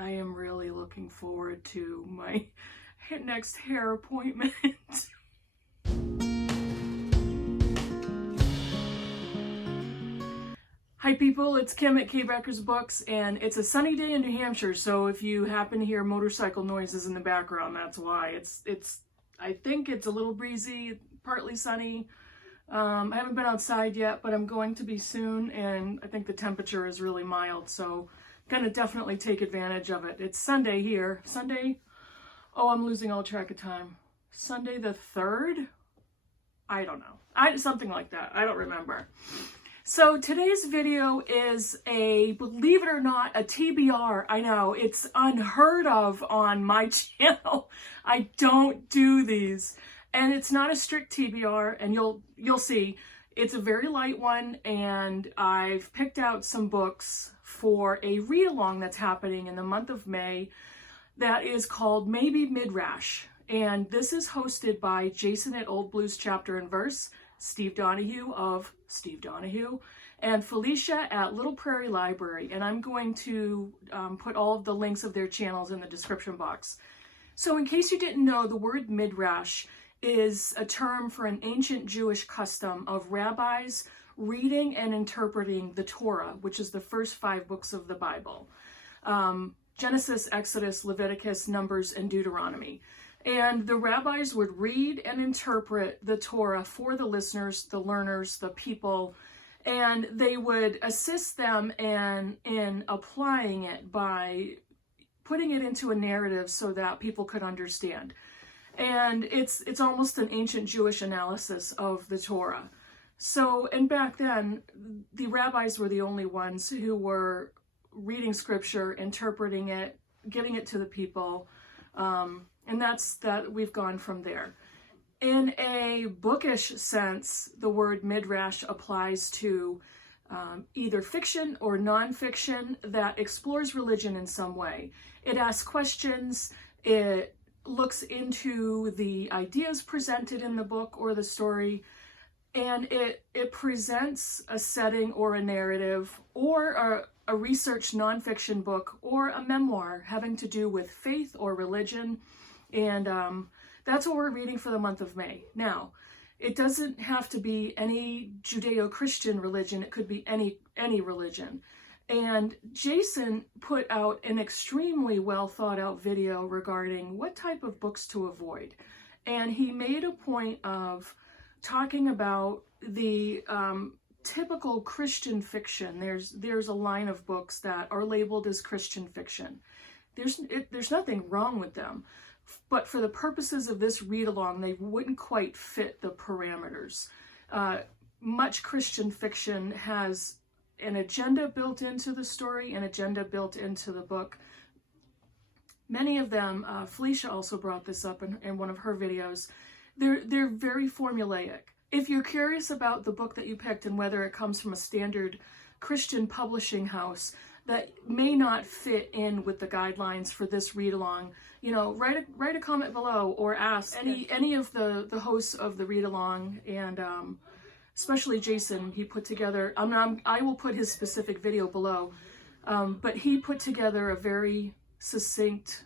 I am really looking forward to my next hair appointment. Hi people, it's Kim at K-Backers Books, and it's a sunny day in New Hampshire, so if you happen to hear motorcycle noises in the background, that's why. I think it's a little breezy, partly sunny. I haven't been outside yet, but I'm going to be soon, and I think the temperature is really mild, so I'm gonna definitely take advantage of it. It's Sunday here. Sunday, oh, I'm losing all track of time. Sunday the 3rd? I don't know. Something like that. I don't remember. So today's video is believe it or not, a TBR. I know, it's unheard of on my channel. I don't do these. And it's not a strict TBR, and you'll see. It's a very light one, and I've picked out some books for a read-along that's happening in the month of May that is called Maybe Midrash. And this is hosted by Jason at Old Blues Chapter and Verse, Steve Donahue of Steve Donahue, and Felicia at Little Prairie Library. And I'm going to put all of the links of their channels in the description box. So in case you didn't know, the word midrash is a term for an ancient Jewish custom of rabbis reading and interpreting the Torah, which is the first 5 books of the Bible. Genesis, Exodus, Leviticus, Numbers, and Deuteronomy. And the rabbis would read and interpret the Torah for the listeners, the learners, the people, and they would assist them in applying it by putting it into a narrative so that people could understand. And it's almost an ancient Jewish analysis of the Torah. So, and back then, the rabbis were the only ones who were reading scripture, interpreting it, getting it to the people, and that we've gone from there. In a bookish sense, the word midrash applies to either fiction or nonfiction that explores religion in some way. It asks questions, it looks into the ideas presented in the book or the story, and it presents a setting or a narrative or a research nonfiction book or a memoir having to do with faith or religion. And that's what we're reading for the month of May. Now, it doesn't have to be any Judeo-Christian religion. It could be any religion. And Jason put out an extremely well thought out video regarding what type of books to avoid. And he made a point of talking about the typical Christian fiction. There's a line of books that are labeled as Christian fiction. There's nothing wrong with them. But for the purposes of this read-along, they wouldn't quite fit the parameters. Much Christian fiction has an agenda built into the story, an agenda built into the book. Many of them, Felicia also brought this up in one of her videos, they're very formulaic. If you're curious about the book that you picked and whether it comes from a standard Christian publishing house that may not fit in with the guidelines for this read-along, you know, write a comment below or ask any of the hosts of the read-along, and especially Jason. He put together, I will put his specific video below, but he put together a very succinct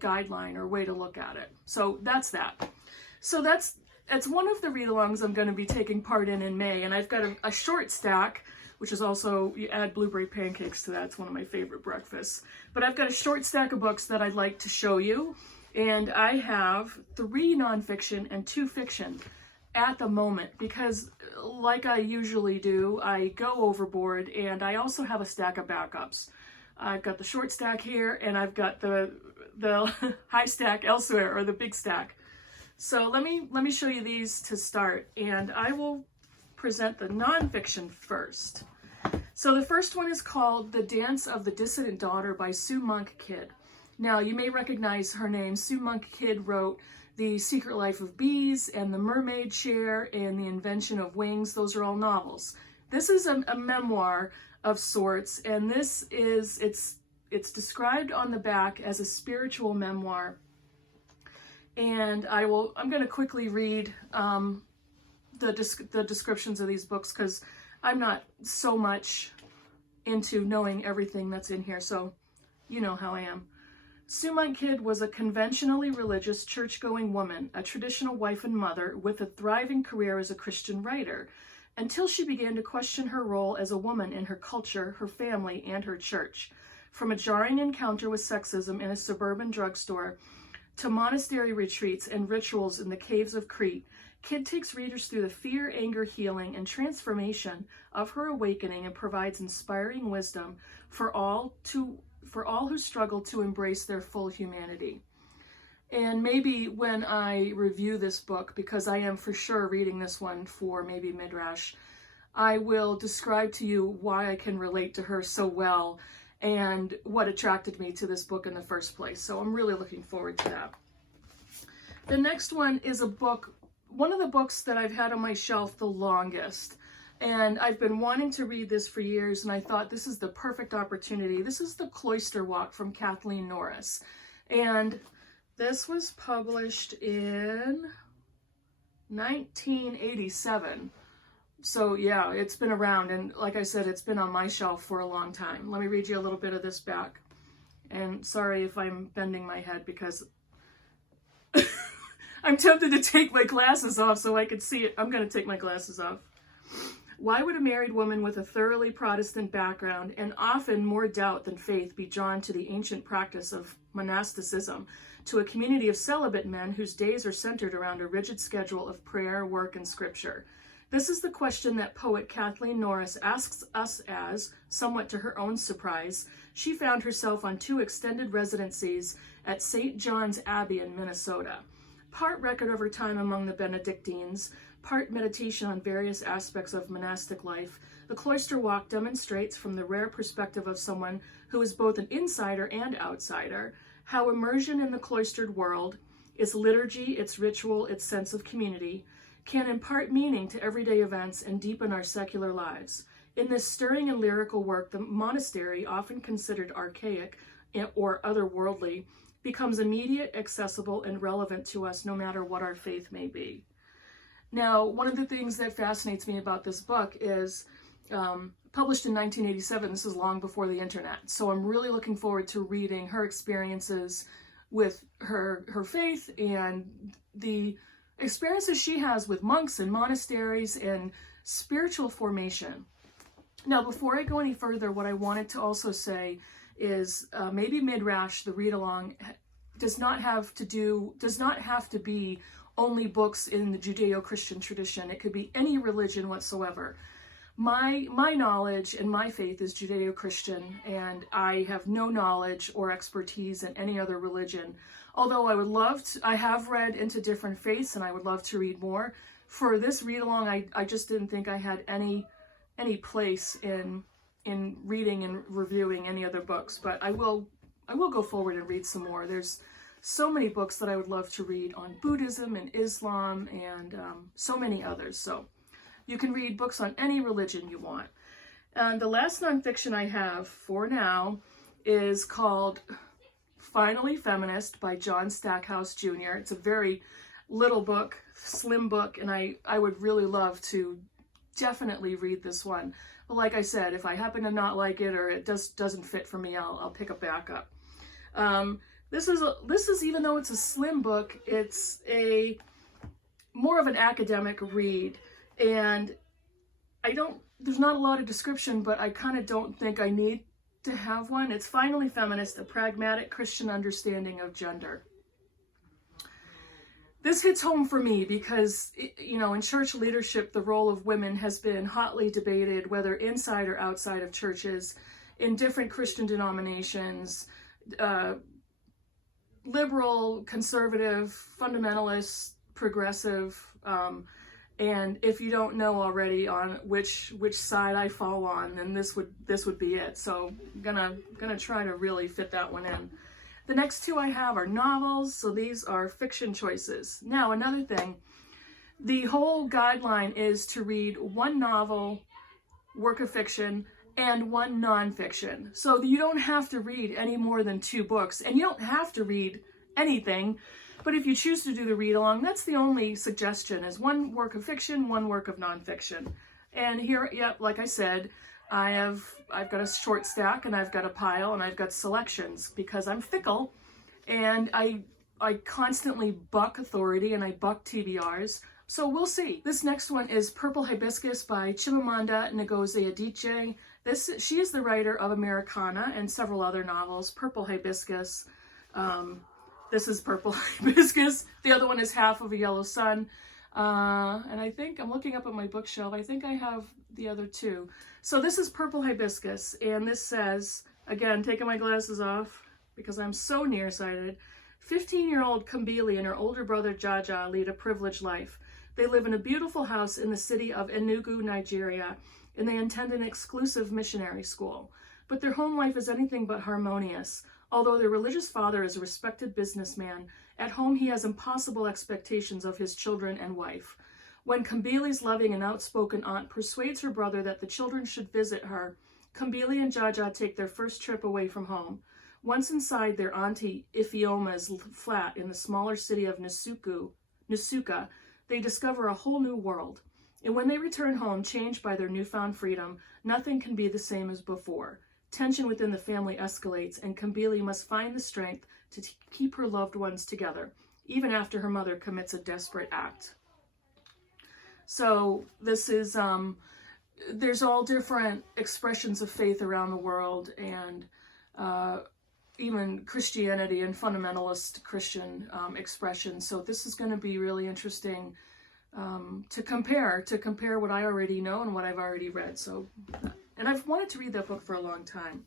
guideline or way to look at it. So that's that. So that's one of the read-alongs I'm going to be taking part in May, and I've got a short stack, which is also, you add blueberry pancakes to that. It's one of my favorite breakfasts. But I've got a short stack of books that I'd like to show you, and I have 3 nonfiction and 2 fiction at the moment, because like I usually do, I go overboard, and I also have a stack of backups. I've got the short stack here, and I've got the high stack elsewhere, or the big stack. So let me show you these to start, and I will present the nonfiction first. So the first one is called The Dance of the Dissident Daughter by Sue Monk Kidd. Now, you may recognize her name. Sue Monk Kidd wrote The Secret Life of Bees and The Mermaid Chair and The Invention of Wings. Those are all novels. This is a memoir of sorts, and this is, it's described on the back as a spiritual memoir. And I'm going to quickly read the descriptions of these books, because I'm not so much into knowing everything that's in here. So You know how I am. Sumon Kid was a conventionally religious, church-going woman, a traditional wife and mother with a thriving career as a Christian writer, until she began to question her role as a woman in her culture, her family, and her church. From a jarring encounter with sexism in a suburban drugstore to monastery retreats and rituals in the caves of Crete, Kid takes readers through the fear, anger, healing, and transformation of her awakening and provides inspiring wisdom for all who struggle to embrace their full humanity. And maybe when I review this book, because I am for sure reading this one for maybe Midrash, I will describe to you why I can relate to her so well and what attracted me to this book in the first place. So I'm really looking forward to that. The next one is a book, one of the books that I've had on my shelf the longest. And I've been wanting to read this for years, and I thought this is the perfect opportunity. This is The Cloister Walk from Kathleen Norris. And this was published in 1987. So yeah, it's been around, and like I said, it's been on my shelf for a long time. Let me read you a little bit of this back. And sorry if I'm bending my head because I'm tempted to take my glasses off so I can see it. I'm going to take my glasses off. Why would a married woman with a thoroughly Protestant background and often more doubt than faith be drawn to the ancient practice of monasticism, to a community of celibate men whose days are centered around a rigid schedule of prayer, work, and scripture? This is the question that poet Kathleen Norris asks us as, somewhat to her own surprise, she found herself on 2 extended residencies at St. John's Abbey in Minnesota. Part record of her time among the Benedictines, part meditation on various aspects of monastic life, The Cloister Walk demonstrates from the rare perspective of someone who is both an insider and outsider, how immersion in the cloistered world, its liturgy, its ritual, its sense of community, can impart meaning to everyday events and deepen our secular lives. In this stirring and lyrical work, the monastery, often considered archaic or otherworldly, becomes immediate, accessible, and relevant to us no matter what our faith may be. Now, one of the things that fascinates me about this book is published in 1987. This is long before the internet. So I'm really looking forward to reading her experiences with her faith and the experiences she has with monks and monasteries and spiritual formation. Now, before I go any further, what I wanted to also say is maybe Midrash, the read-along, does not have to be only books in the Judeo-Christian tradition. It could be any religion whatsoever. My knowledge and my faith is Judeo-Christian, and I have no knowledge or expertise in any other religion. Although I have read into different faiths, and I would love to read more. For this read-along, I just didn't think I had any place in reading and reviewing any other books, but I will go forward and read some more. There's so many books that I would love to read on Buddhism and Islam and so many others. So you can read books on any religion you want. And the last nonfiction I have for now is called Finally Feminist by John Stackhouse Jr. It's a very little book, slim book, and I would really love to definitely read this one. But like I said, if I happen to not like it or it doesn't fit for me, I'll pick it back up. This is even though it's a slim book, it's more of an academic read, and there's not a lot of description, but I kind of don't think I need to have one. It's Finally Feminist, a pragmatic Christian understanding of gender. This hits home for me because, in church leadership, the role of women has been hotly debated, whether inside or outside of churches, in different Christian denominations, liberal, conservative, fundamentalist, progressive, and if you don't know already on which side I fall on, then this would be it. So I'm gonna try to really fit that one in. The next 2 I have are novels, so these are fiction choices. Now, another thing, the whole guideline is to read 1 novel, work of fiction, and 1 nonfiction. So you don't have to read any more than 2 books, and you don't have to read anything, but if you choose to do the read-along, that's the only suggestion, is 1 work of fiction, 1 work of nonfiction. And here, like I said, I've got a short stack, and I've got a pile, and I've got selections because I'm fickle, and I constantly buck authority and I buck TBRs. So we'll see. This next one is Purple Hibiscus by Chimamanda Ngozi Adichie. She is the writer of Americana and several other novels. Purple Hibiscus. This is Purple Hibiscus. The other one is Half of a Yellow Sun. And I think, I'm looking up at my bookshelf, I think I have the other two. So this is Purple Hibiscus, and this says, again, taking my glasses off because I'm so nearsighted, 15-year-old Kambili and her older brother Jaja lead a privileged life. They live in a beautiful house in the city of Enugu, Nigeria, and they attend an exclusive missionary school. But their home life is anything but harmonious. Although their religious father is a respected businessman, at home he has impossible expectations of his children and wife. When Kambili's loving and outspoken aunt persuades her brother that the children should visit her, Kambili and Jaja take their first trip away from home. Once inside their auntie Ifeoma's flat in the smaller city of Nsuka, they discover a whole new world. And when they return home, changed by their newfound freedom, nothing can be the same as before. Tension within the family escalates, and Kambili must find the strength to keep her loved ones together, even after her mother commits a desperate act. So this is, there's all different expressions of faith around the world, and even Christianity and fundamentalist Christian expressions. So this is going to be really interesting to compare what I already know and what I've already read. So, and I've wanted to read that book for a long time.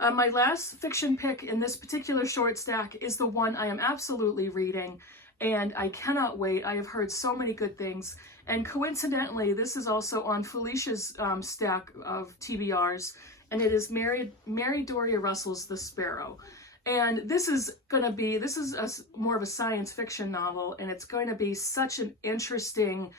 My last fiction pick in this particular short stack is the one I am absolutely reading, and I cannot wait. I have heard so many good things, and coincidentally, this is also on Felicia's stack of TBRs, and it is Mary Doria Russell's The Sparrow. And this is more of a science fiction novel, and it's going to be such an interesting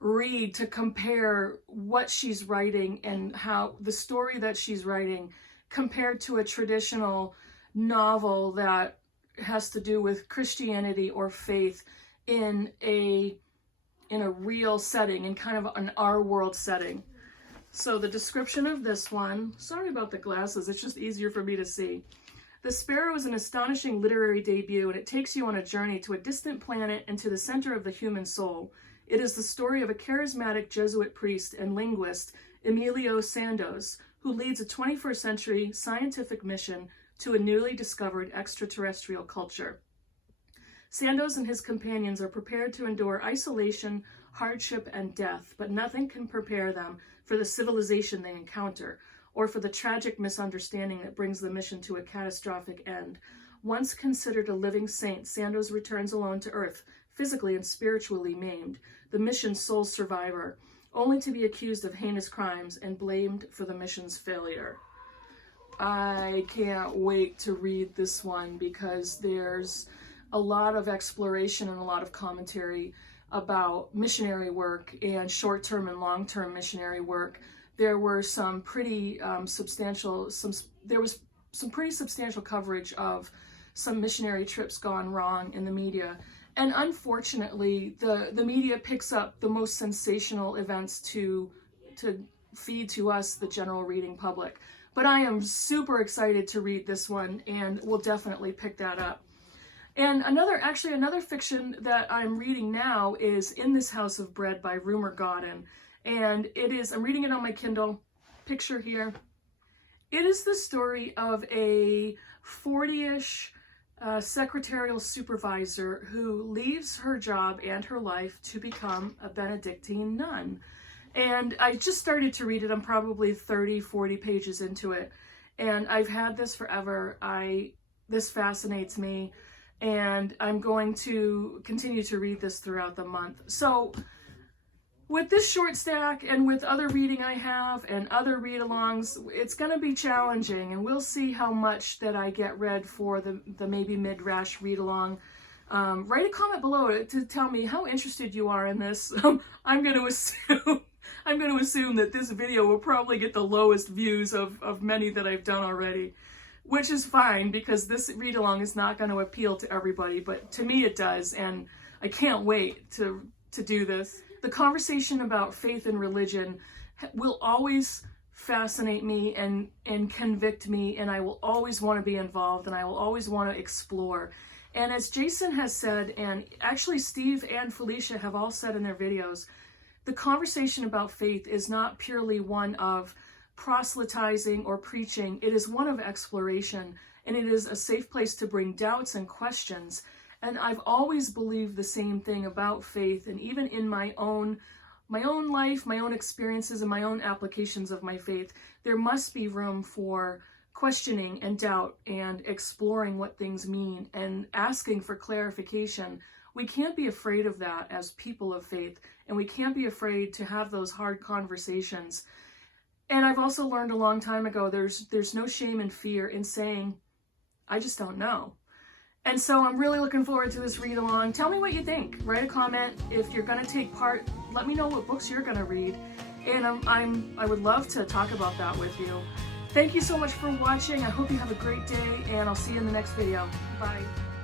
read to compare what she's writing and how the story that she's writing compared to a traditional novel that has to do with Christianity or faith in a real setting, in kind of an our world setting. So the description of this one, sorry about the glasses, it's just easier for me to see. The Sparrow is an astonishing literary debut, and it takes you on a journey to a distant planet and to the center of the human soul. It is the story of a charismatic Jesuit priest and linguist, Emilio Sandoz, who leads a 21st century scientific mission to a newly discovered extraterrestrial culture. Sandoz and his companions are prepared to endure isolation, hardship, and death, but nothing can prepare them for the civilization they encounter, or for the tragic misunderstanding that brings the mission to a catastrophic end. Once considered a living saint, Sandoz returns alone to Earth, physically and spiritually maimed, the mission's sole survivor, only to be accused of heinous crimes and blamed for the mission's failure. I can't wait to read this one because there's a lot of exploration and a lot of commentary about missionary work and short-term and long-term missionary work. There were some pretty substantial coverage of some missionary trips gone wrong in the media. And unfortunately, the media picks up the most sensational events to feed to us, the general reading public. But I am super excited to read this one, and will definitely pick that up. And another fiction that I'm reading now is In This House of Bread by Rumer Godden. And I'm reading it on my Kindle, picture here. It is the story of a 40-ish secretarial supervisor who leaves her job and her life to become a Benedictine nun. And I just started to read it. I'm probably 30, 40 pages into it. And I've had this forever. This fascinates me. And I'm going to continue to read this throughout the month. So with this short stack and with other reading I have and other read-alongs, it's going to be challenging, and we'll see how much that I get read for the maybe mid-rash read-along. Write a comment below to tell me how interested you are in this. I'm going to assume that this video will probably get the lowest views of many that I've done already, which is fine because this read-along is not going to appeal to everybody, but to me it does, and I can't wait to do this. The conversation about faith and religion will always fascinate me and convict me, and I will always want to be involved, and I will always want to explore. And as Jason has said, and actually Steve and Felicia have all said in their videos, the conversation about faith is not purely one of proselytizing or preaching. It is one of exploration, and it is a safe place to bring doubts and questions. And I've always believed the same thing about faith, and even in my own life, my own experiences, and my own applications of my faith, there must be room for questioning and doubt and exploring what things mean and asking for clarification. We can't be afraid of that as people of faith, and we can't be afraid to have those hard conversations. And I've also learned a long time ago, there's no shame and fear in saying, I just don't know. And so I'm really looking forward to this read along. Tell me what you think. Write a comment. If you're going to take part, let me know what books you're going to read. And I would love to talk about that with you. Thank you so much for watching. I hope you have a great day, and I'll see you in the next video. Bye.